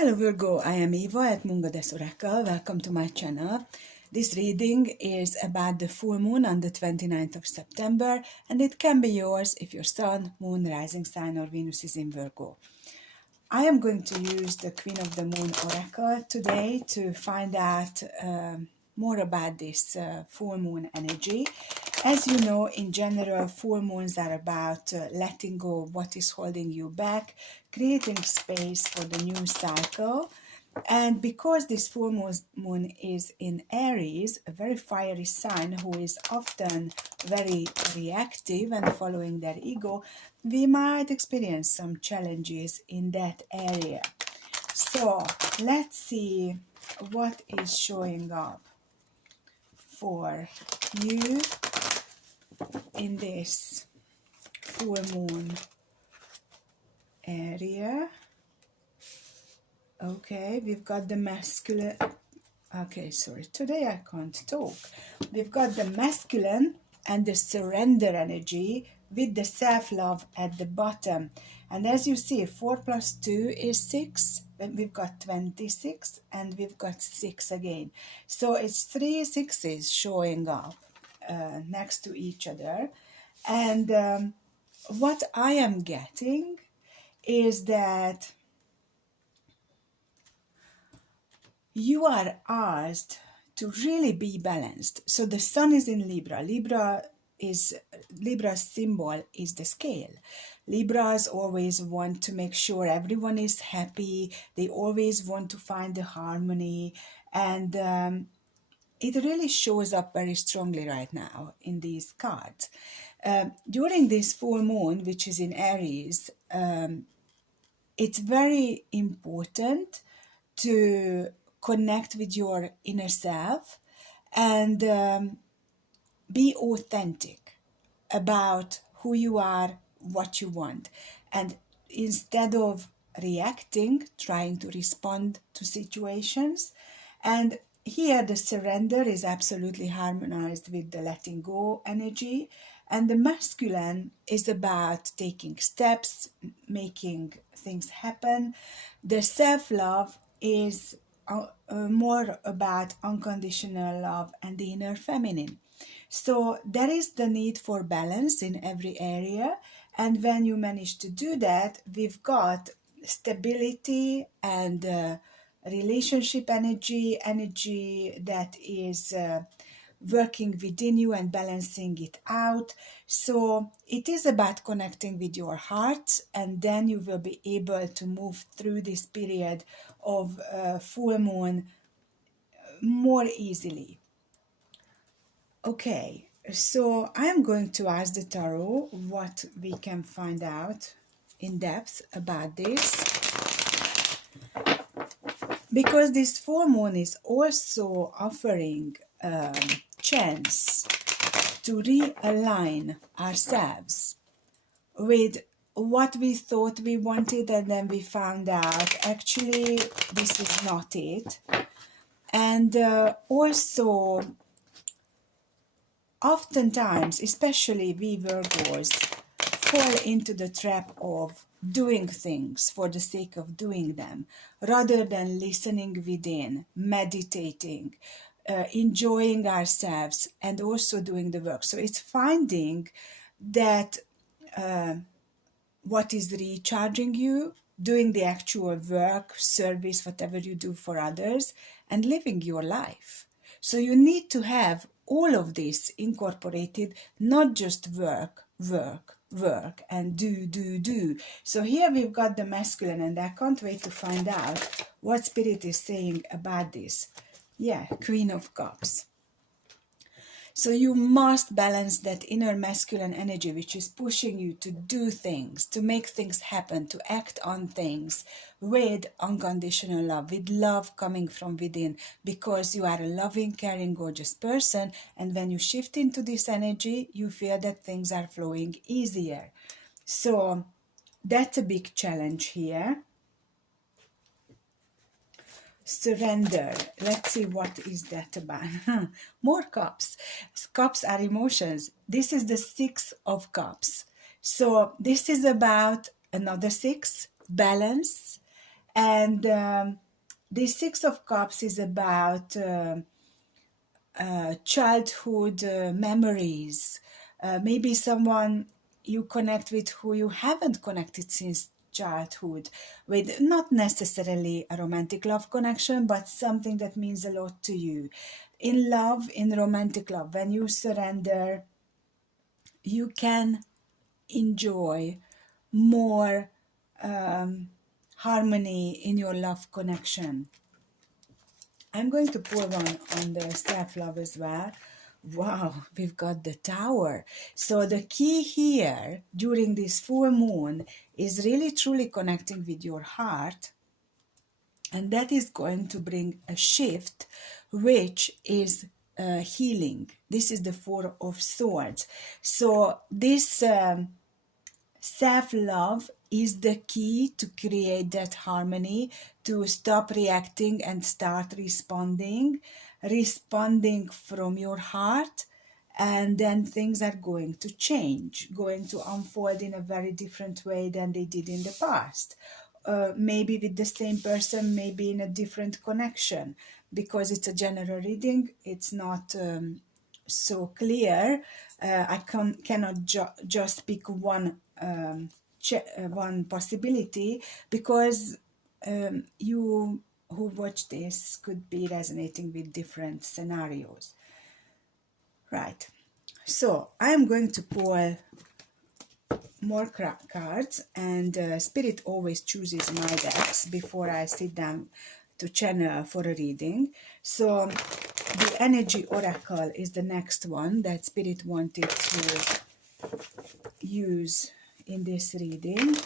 Hello Virgo, I am Eva at Mungoddess Oracle. Welcome to my channel. This reading is about the full moon on the 29th of September, and it can be yours if your sun, moon, rising sign or Venus is in Virgo. I am going to use the Queen of the Moon Oracle today to find out more about this full moon energy. As you know, in general, full moons are about letting go of what is holding you back, creating space for the new cycle. And because this full moon is in Aries, a very fiery sign who is often very reactive and following their ego, we might experience some challenges in that area. So let's see what is showing up for you in this full moon area. Okay, we've got the masculine. Okay, sorry, today I can't talk. We've got the masculine and the surrender energy with the self-love at the bottom. And as you see, 4 plus 2 is 6. Then we've got 26 and we've got 6 again. So it's 3 sixes showing up next to each other. And what I am getting is that you are asked to really be balanced. So the sun is in Libra. Libra's symbol is the scale. Libras always want to make sure everyone is happy. They always want to find the harmony, and it really shows up very strongly right now in these cards. During this full moon, which is in Aries, it's very important to connect with your inner self and be authentic about who you are, what you want. And instead of reacting, trying to respond to situations. And here the surrender is absolutely harmonized with the letting go energy. And the masculine is about taking steps, making things happen. The self-love is more about unconditional love and the inner feminine. So there is the need for balance in every area, and when you manage to do that, we've got stability and relationship energy that is working within you and balancing it out. So it is about connecting with your heart, and then you will be able to move through this period of full moon more easily. Okay, so I'm going to ask the tarot what we can find out in depth about this, because this full moon is also offering chance to realign ourselves with what we thought we wanted, and then we found out actually this is not it. And also oftentimes, especially we Virgos, fall into the trap of doing things for the sake of doing them rather than listening within, meditating, enjoying ourselves, and also doing the work. So it's finding that what is recharging you, doing the actual work, service, whatever you do for others, and living your life. So you need to have all of this incorporated, not just work, and do. So here we've got the masculine, and I can't wait to find out what Spirit is saying about this. Yeah, Queen of Cups. So you must balance that inner masculine energy, which is pushing you to do things, to make things happen, to act on things with unconditional love, with love coming from within, because you are a loving, caring, gorgeous person. And when you shift into this energy, you feel that things are flowing easier. So that's a big challenge here. Surrender. Let's see what is that about. More cups. Cups are emotions. This is the 6 of cups. So this is about another 6, balance, And the Six of Cups is about childhood memories. Maybe someone you connect with who you haven't connected since childhood, with not necessarily a romantic love connection, but something that means a lot to you. In love, in romantic love, when you surrender, you can enjoy more harmony in your love connection. I'm going to pour one on the self-love as well. Wow, we've got the Tower. So the key here during this full moon is really truly connecting with your heart, and that is going to bring a shift, which is healing. This is the Four of Swords. So this self-love is the key to create that harmony, to stop reacting and start responding from your heart, and then things are going to change, going to unfold in a very different way than they did in the past. Maybe with the same person, maybe in a different connection, because it's a general reading, it's not so clear. I cannot just pick one one possibility, because you who watch this could be resonating with different scenarios. Right. So I am going to pull more cards, and Spirit always chooses my decks before I sit down to channel for a reading. So the Energy Oracle is the next one that Spirit wanted to use in this reading.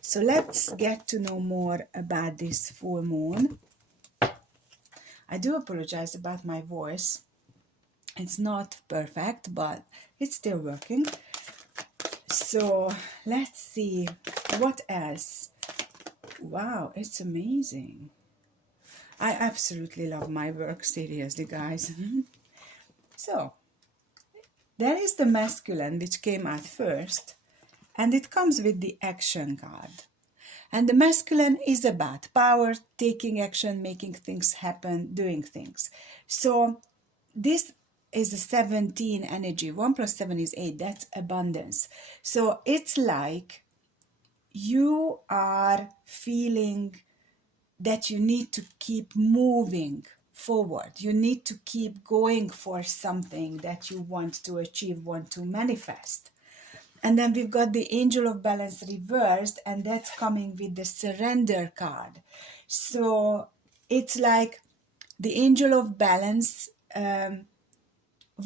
So let's get to know more about this full moon. I do apologize about my voice. It's not perfect, but it's still working. So let's see what else. Wow, it's amazing. I absolutely love my work, seriously, guys. So there is the masculine, which came out first, and it comes with the action card. And the masculine is about power, taking action, making things happen, doing things. So this is a 17 energy. 1 plus 7 is 8. That's abundance. So it's like you are feeling that you need to keep moving forward. You need to keep going for something that you want to achieve, want to manifest. And then we've got the Angel of Balance reversed, and that's coming with the Surrender card. So it's like the Angel of Balance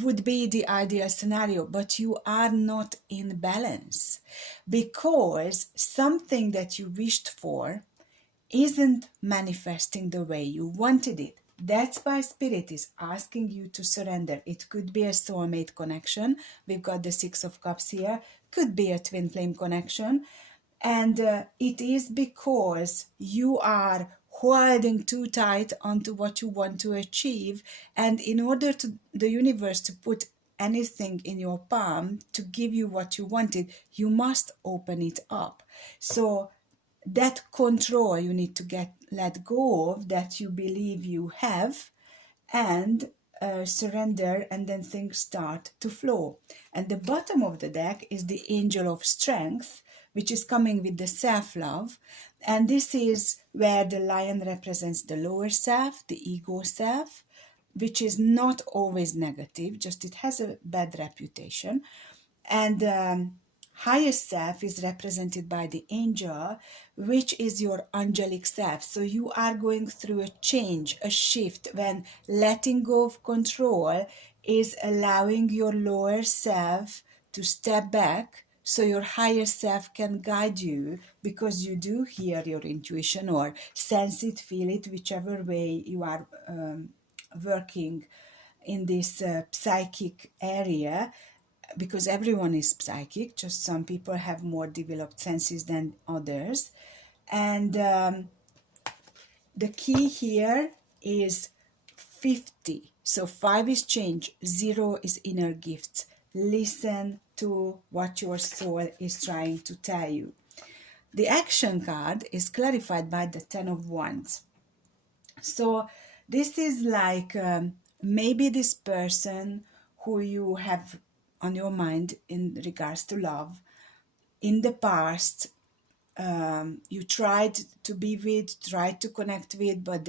would be the ideal scenario, but you are not in balance, because something that you wished for isn't manifesting the way you wanted it. That's why Spirit is asking you to surrender. It could be a soulmate connection. We've got the Six of Cups here. Could be a twin flame connection. And it is because you are holding too tight onto what you want to achieve. And in order to the universe to put anything in your palm to give you what you wanted, you must open it up. So that control you need to let go of, that you believe you have, and surrender, and then things start to flow. And the bottom of the deck is the Angel of Strength, which is coming with the self-love, and this is where the lion represents the lower self, the ego self, which is not always negative, just it has a bad reputation. And highest self is represented by the angel, which is your angelic self. So you are going through a change, a shift, when letting go of control is allowing your lower self to step back so your higher self can guide you, because you do hear your intuition or sense it, feel it, whichever way you are working in this psychic area, because everyone is psychic, just some people have more developed senses than others. And the key here is 50. So 5 is change, 0 is inner gifts. Listen to what your soul is trying to tell you. The action card is clarified by the Ten of Wands. So this is like maybe this person who you have on your mind in regards to love in the past, you tried to be with, tried to connect with, but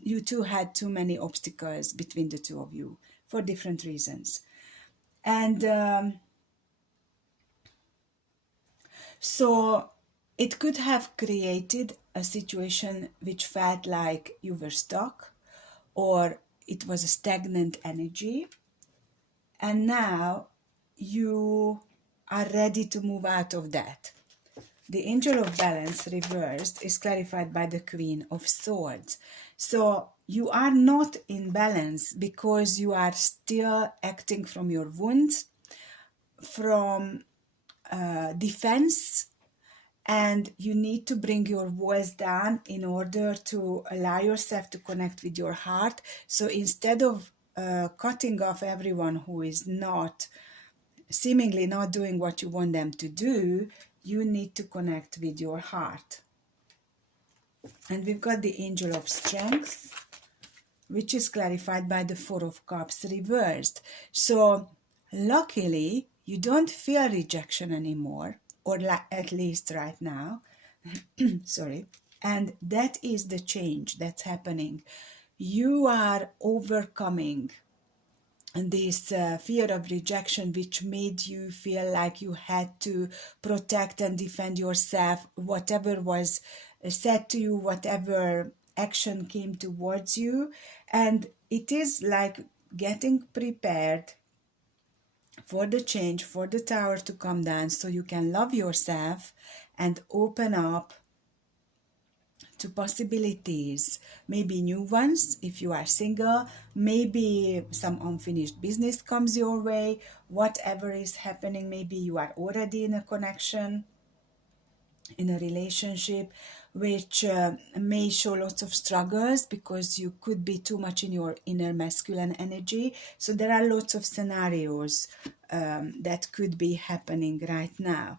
you two had too many obstacles between the two of you for different reasons. And so it could have created a situation which felt like you were stuck, or it was a stagnant energy, and now you are ready to move out of that. The Angel of Balance reversed is clarified by the Queen of Swords. So you are not in balance because you are still acting from your wounds, from defense, and you need to bring your walls down in order to allow yourself to connect with your heart. So instead of cutting off everyone who is not seemingly not doing what you want them to do, you need to connect with your heart. And we've got the Angel of Strength, which is clarified by the Four of Cups reversed. So luckily you don't feel rejection anymore, or at least right now. Sorry. And that is the change that's happening. You are overcoming this fear of rejection, which made you feel like you had to protect and defend yourself, whatever was said to you, whatever action came towards you. And it is like getting prepared for the change, for the tower to come down, so you can love yourself and open up to possibilities, maybe new ones if you are single, maybe some unfinished business comes your way, whatever is happening, maybe you are already in a connection, in a relationship which may show lots of struggles because you could be too much in your inner masculine energy. So there are lots of scenarios that could be happening right now.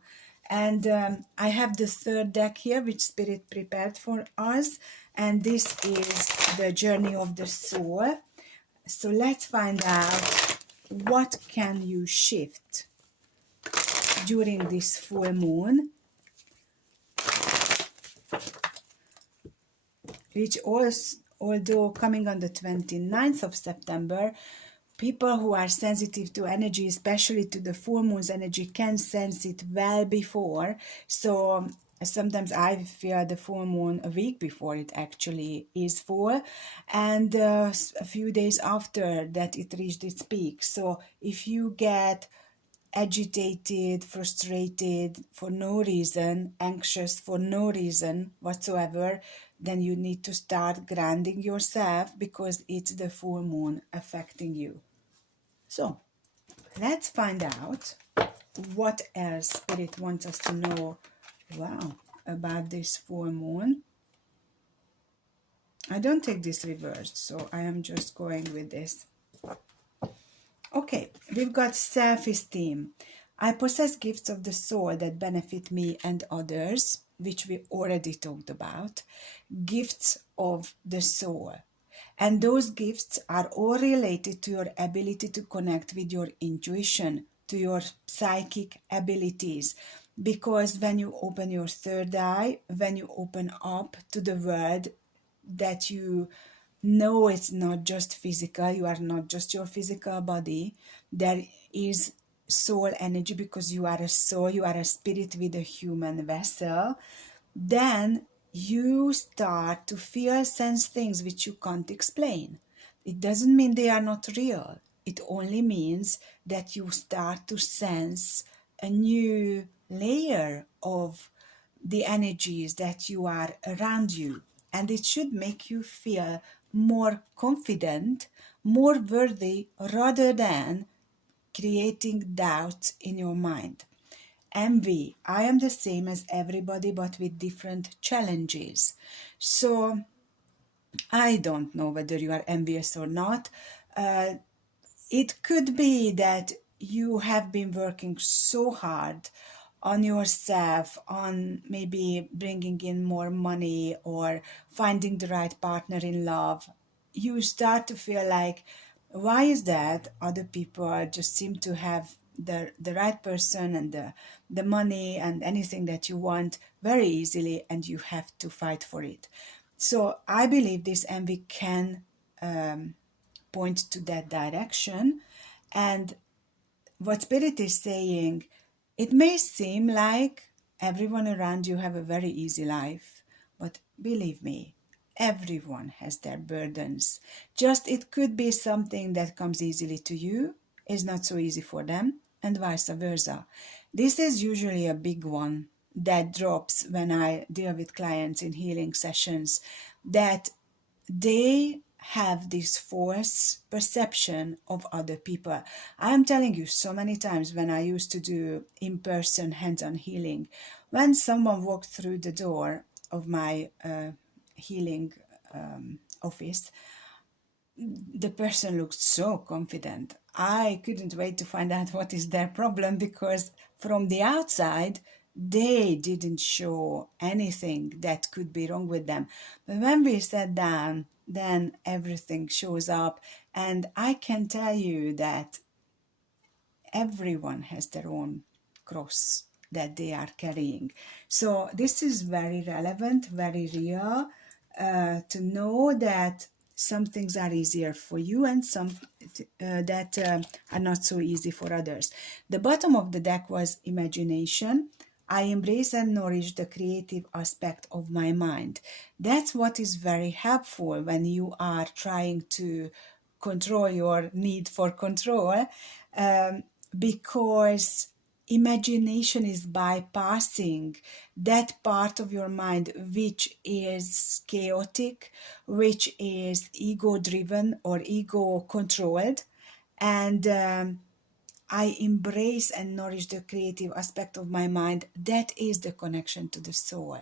And I have the third deck here, which Spirit prepared for us. And this is the journey of the soul. So let's find out what can you shift during this full moon, which although coming on the 29th of September, people who are sensitive to energy, especially to the full moon's energy, can sense it well before. So sometimes I feel the full moon a week before it actually is full, and a few days after that it reached its peak. So if you get agitated, frustrated for no reason, anxious for no reason whatsoever, then you need to start grounding yourself because it's the full moon affecting you. So let's find out what else Spirit wants us to know, about this full moon. I don't take this reversed, so I am just going with this. Okay, we've got self-esteem. I possess gifts of the soul that benefit me and others, which we already talked about. Gifts of the soul. And those gifts are all related to your ability to connect with your intuition, to your psychic abilities. Because when you open your third eye, when you open up to the world, that you know it's not just physical, you are not just your physical body, there is soul energy, because you are a soul, you are a spirit with a human vessel, then you start to feel, sense things which you can't explain. It doesn't mean they are not real. It only means that you start to sense a new layer of the energies that you are around you. And it should make you feel more confident, more worthy, rather than creating doubts in your mind. Envy. I am the same as everybody, but with different challenges. So I don't know whether you are envious or not. It could be that you have been working so hard on yourself, on maybe bringing in more money or finding the right partner in love, you start to feel like, why is that other people just seem to have the right person and the money and anything that you want very easily, and you have to fight for it. So I believe this envy can point to that direction. And what Spirit is saying, it may seem like everyone around you have a very easy life, but believe me, everyone has their burdens. Just it could be something that comes easily to you is not so easy for them, and vice versa. This is usually a big one that drops when I deal with clients in healing sessions, that they have this false perception of other people. I'm telling you, so many times when I used to do in-person hands-on healing, when someone walked through the door of my healing office, the person looked so confident. I couldn't wait to find out what is their problem, because from the outside, they didn't show anything that could be wrong with them. But when we sat down, then everything shows up. And I can tell you that everyone has their own cross that they are carrying. So this is very relevant, very real, to know that some things are easier for you and some that are not so easy for others. The bottom of the deck was imagination. I embrace and nourish the creative aspect of my mind. That's what is very helpful when you are trying to control your need for control, because imagination is bypassing that part of your mind which is chaotic, which is ego driven or ego controlled. And I embrace and nourish the creative aspect of my mind. That is the connection to the soul.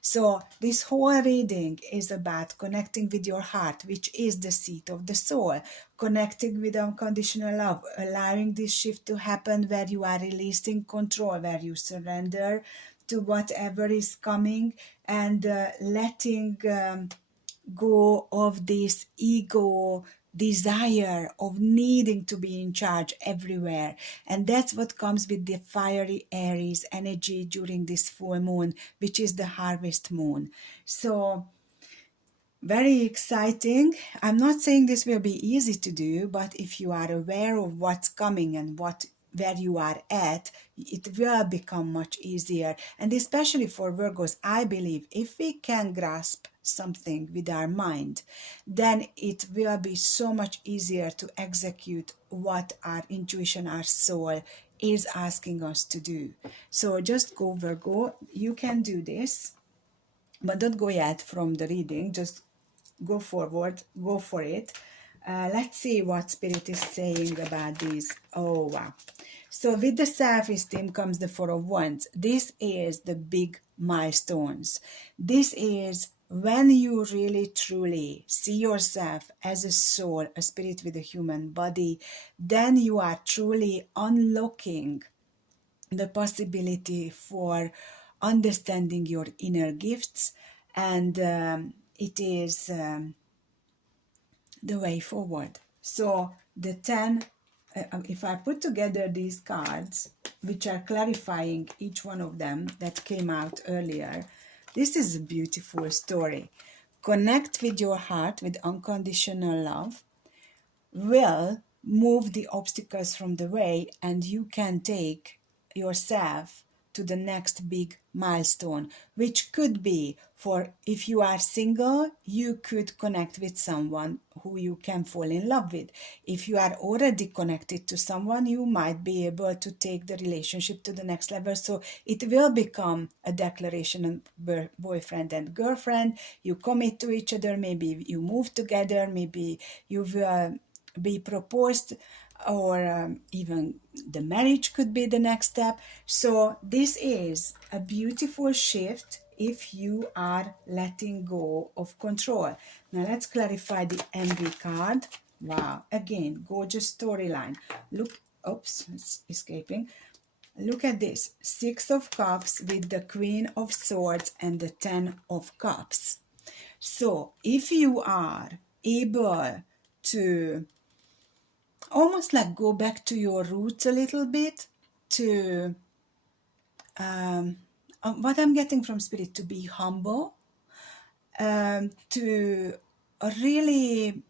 So this whole reading is about connecting with your heart, which is the seat of the soul, connecting with unconditional love, allowing this shift to happen where you are releasing control, where you surrender to whatever is coming, and letting go of this ego desire of needing to be in charge everywhere. And that's what comes with the fiery Aries energy during this full moon, which is the harvest moon. So very exciting. I'm not saying this will be easy to do, but if you are aware of what's coming and where you are at, it will become much easier. And especially for Virgos, I believe if we can grasp something with our mind, then it will be so much easier to execute what our intuition, our soul is asking us to do. So just go, Virgo, you can do this, but don't go yet from the reading, just go forward, go for it. Let's see what Spirit is saying about these. Oh, wow. So with the self-esteem comes the Four of Wands. This is the big milestones. This is when you really truly see yourself as a soul, a spirit with a human body, then you are truly unlocking the possibility for understanding your inner gifts, and it is the way forward. So the 10, if I put together these cards, which are clarifying each one of them that came out earlier, this is a beautiful story. Connect with your heart with unconditional love will move the obstacles from the way, and you can take yourself to the next big milestone, which could be, for if you are single, you could connect with someone who you can fall in love with. If you are already connected to someone, you might be able to take the relationship to the next level. So it will become a declaration of boyfriend and girlfriend. You commit to each other, maybe you move together, maybe you will be proposed, or even the marriage could be the next step. So this is a beautiful shift if you are letting go of control. Now let's clarify the envy card. Wow, again, gorgeous storyline. Look, oops, it's escaping. look at this, Six of Cups with the Queen of Swords and the Ten of Cups. So if you are able to almost like go back to your roots a little bit, to what I'm getting from Spirit, to be humble, to really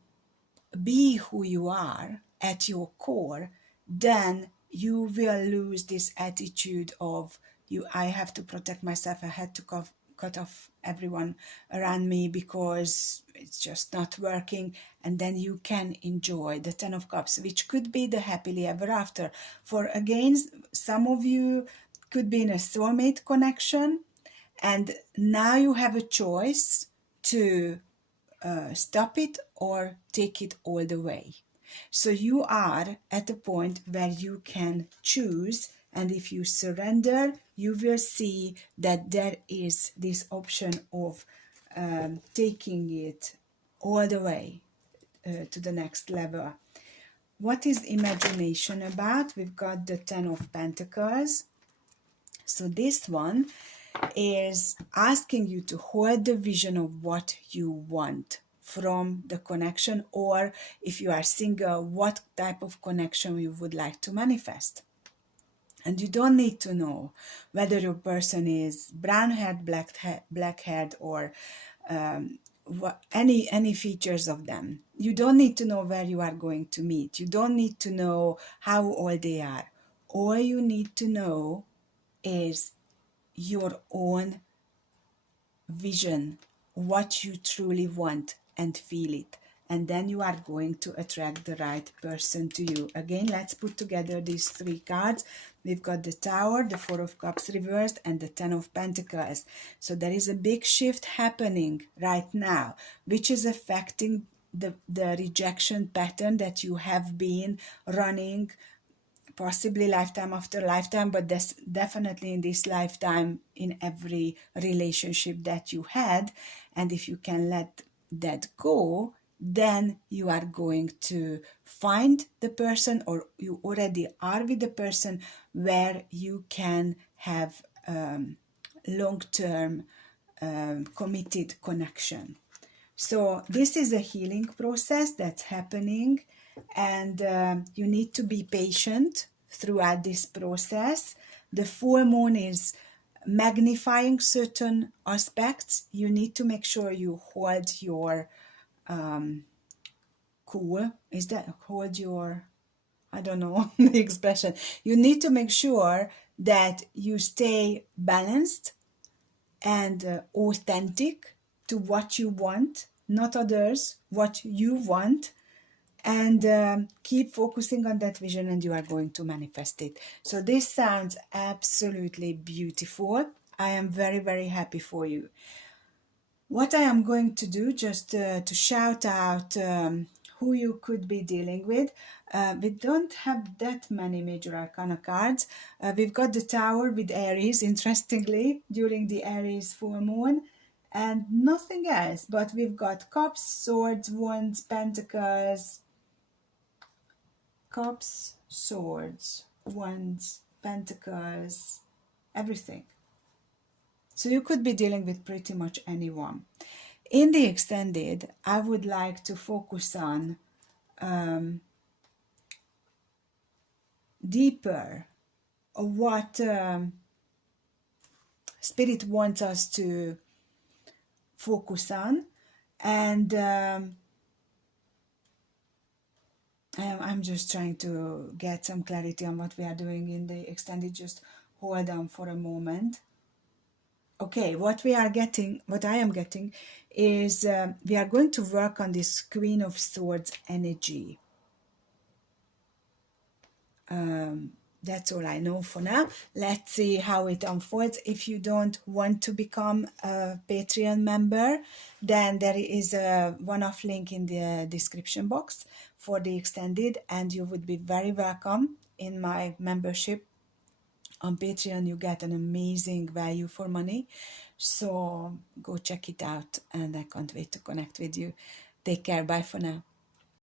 be who you are at your core, then you will lose this attitude of I have to protect myself, I had to cut off everyone around me because it's just not working. And then you can enjoy the Ten of Cups, which could be the happily ever after. For again, some of you could be in a soulmate connection, and now you have a choice to stop it or take it all the way. So you are at a point where you can choose, and if you surrender, you will see that there is this option of taking it all the way to the next level. What is imagination about? We've got the Ten of Pentacles. So this one is asking you to hold the vision of what you want from the connection, or if you are single, what type of connection you would like to manifest. And you don't need to know whether your person is brown-haired, black-haired, or any features of them. You don't need to know where you are going to meet. You don't need to know how old they are. All you need to know is your own vision, what you truly want, and feel it. And then you are going to attract the right person to you. Again, let's put together these three cards. We've got the Tower, the Four of Cups reversed, and the Ten of Pentacles. So there is a big shift happening right now, which is affecting the rejection pattern that you have been running, possibly lifetime after lifetime, but that's definitely in this lifetime, in every relationship that you had. And if you can let that go, then you are going to find the person, or you already are with the person, where you can have long-term committed connection. So this is a healing process that's happening, and you need to be patient throughout this process. The full moon is magnifying certain aspects. You need to make sure you hold your cool. Is that hold your, I don't know the expression. You need to make sure that you stay balanced and authentic to what you want, not others, what you want, and keep focusing on that vision, and you are going to manifest it. So this sounds absolutely beautiful. I am very, very happy for you. What I am going to do, just to shout out who you could be dealing with. We don't have that many major arcana cards. We've got the Tower with Aries, interestingly, during the Aries full moon, and nothing else. But we've got Cups, Swords, Wands, Pentacles, Cups, Swords, Wands, Pentacles, everything. So you could be dealing with pretty much anyone. In the extended, I would like to focus on deeper what Spirit wants us to focus on, and I'm just trying to get some clarity on what we are doing in the extended. Just hold on for a moment. Okay, what I am getting is we are going to work on this Queen of Swords energy. That's all I know for now. Let's see how it unfolds. If you don't want to become a Patreon member, then there is a one-off link in the description box for the extended, and you would be very welcome in my membership. On Patreon, you get an amazing value for money. So go check it out, and I can't wait to connect with you. Take care. Bye for now.